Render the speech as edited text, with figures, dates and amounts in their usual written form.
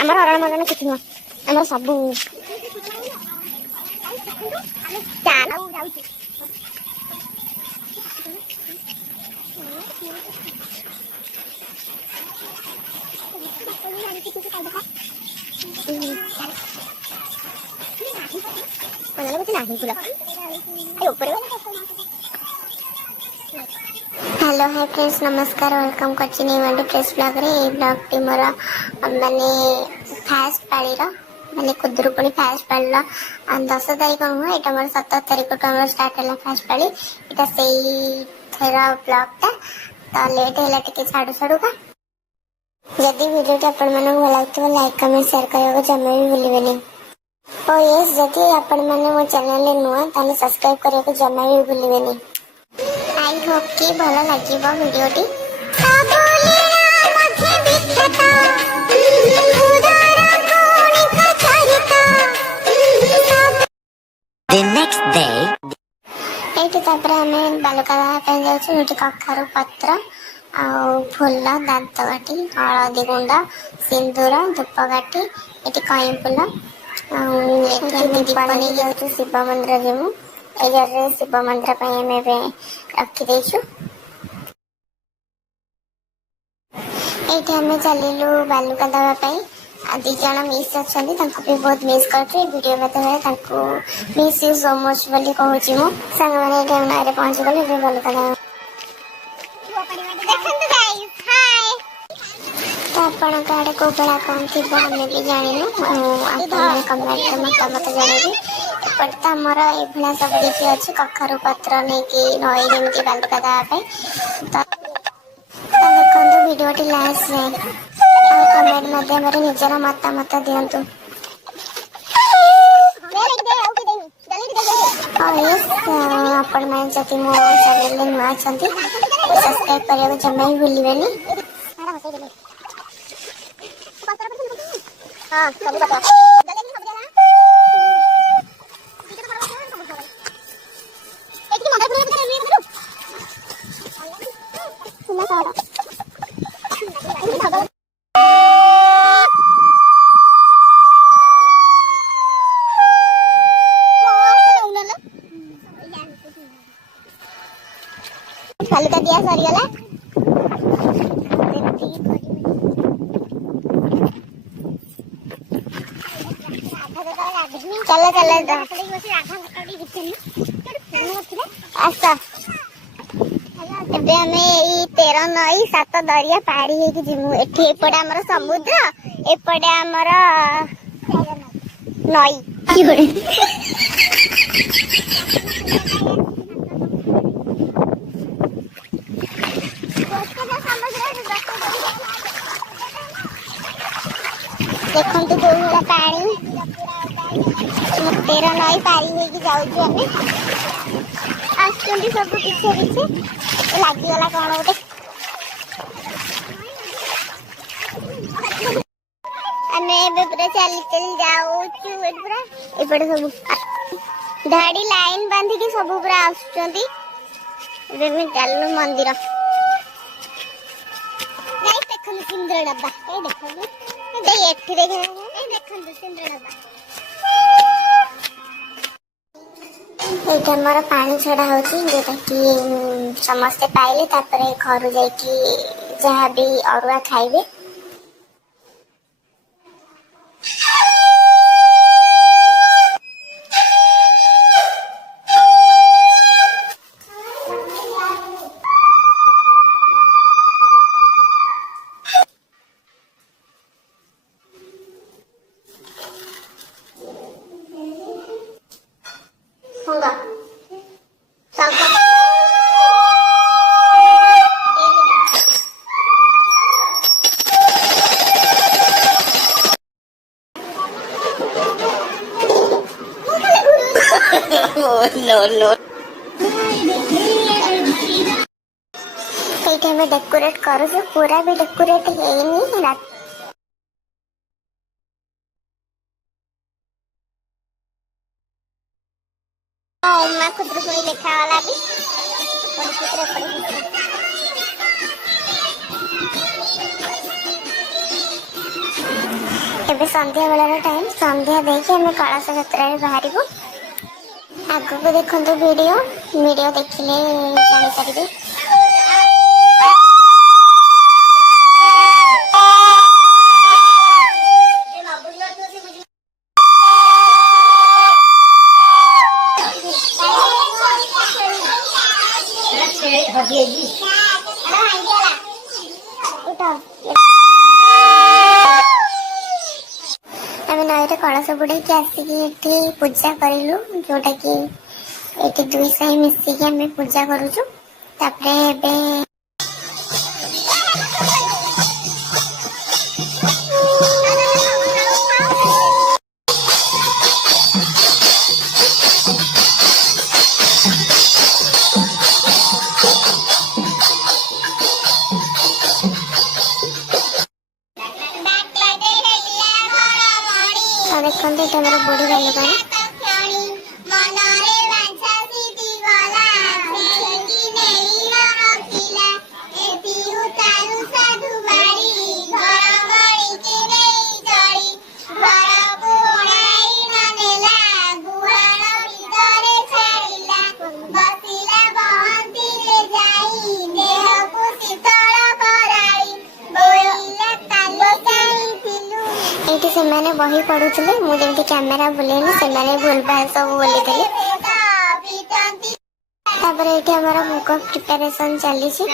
ଆମର ଅରଣ ମରଣ କିଛି ନୁହଁ, ଆମର ସବୁ हेलो हाय फ्रेंड्स नमस्कार वेलकम करछि न्यू प्रेस ब्लॉग रे। ए ब्लॉग टी मोर माने फास्ट पाळी रो माने खुदरुपणी फास्ट पाळी रो 10 तारीख नु एटा मोर 17 तारीख को हमर स्टार्ट होला फास्ट पाळी। एटा सेई थेरा ब्लॉग ता तो लेट हैला टिके छाडू छाडू का यदि वीडियो टी आपण मन भल लागतो लाइक कमेंट शेयर करबा जम्मा भी भूलिबेनी। ओ यस जदि आपण मन मो चैनल ले नुआ ताले सब्सक्राइब करबा जम्मा भी भूलिबेनी। आई होप कि भल लगिबो वीडियो टी। The next day एठी तापर हमें बालुका पे जाउछु एठी कखारु पत्र आ फूल दांत काटी हळदी गुंडा सिंदूर धूपकाठी एठी कई फूल आ एठी दीपनी जाउछु शिव मंदिर जेमु ए जरे शिव मंदिर पे हमें रखी देछु। एठी हमें चलिलु बालुका दवा पे आदि जन मिस अच्छी भी बहुत मिस करते वीडियो में तो मिस यू सो मच बोली कहूँ मु सांग मैंने पहुंच गले बालुका दवा तो आपण आड़े कौ भाया कौन थी हमें भी जानू कमेंट मतामत जानवी एपटे तो आमर ये सब किसी अच्छे कखारु पत्र नहीं कि नई जमी बालुका देवाई तो देखो वीडियो टी लास्ट जाए कमेंट माध्यम निजर मतामत दिंतु। आपण मैंने जब मो चैनल नुआ अच्छा सब्सक्राइब करने जमा भी भूलिबेनी। बालुका दिया सरीगला चल चल आस एबे हमें 13 नई 7 दरिया पारी हे कि जिमु एठी एपटे हमर समुद्र एपटे हमर नई देखो तो भाड़ा पानी 13 नई पारी हो जाऊँ आसुँच सब पीछे पीछे लगिगला कौन गोटे आम पूरा चली चली जाऊँ पूरा एपटे सब धाड़ी लाइन बांधिकी सब पूरा आसुँच चलू मंदिर सिंदूर डब्बा ये मोर पानी छड़ा होता कि समस्ते पाइले तापर घर जाकि जहाँ भी अरुआ खाइबे। no no में डेकोरेट करू पूरा भी डेकोरेट है माँ खुदरुकुणी लिखा वाला भी ଏବେ ସନ୍ଧ୍ୟା ବେଳାର ଟାଇମ୍, ସନ୍ଧ୍ୟା ଦେଇକି ଆମେ କଳସ ଯାତ୍ରାରେ ବାହାରିବୁ। ଆଗକୁ ଦେଖନ୍ତୁ ଭିଡ଼ିଓ ଦେଖିଲେ ଜାଣିପାରିବେ। ଆମେ ନଈରେ କଳସ ବୁଡ଼େଇକି ଆସିକି ଏଠି ପୂଜା କରିଲୁ, ଯୋଉଟା କି ଏଠି ଦୁଇ ସାହି ମିଶିକି ଆମେ ପୂଜା କରୁଛୁ। ତାପରେ ଏବେ ଦେଖନ୍ତୁ ଏଇଟା ଆମର ବୁଢ଼ୀ ବାଲୁକାଣୀ। ଏଇଠି ସେମାନେ ବହି ପଢୁଥିଲେ, ମୁଁ ଯେମିତି କ୍ୟାମେରା ବୁଲେଇଲି ସେମାନେ ଭୁଲଭାଲ ସବୁ ବୋଲିଥିଲେ। ତାପରେ ଏଇଠି ଆମର ଭୋଗ ପ୍ରିପାରେସନ ଚାଲିଛି।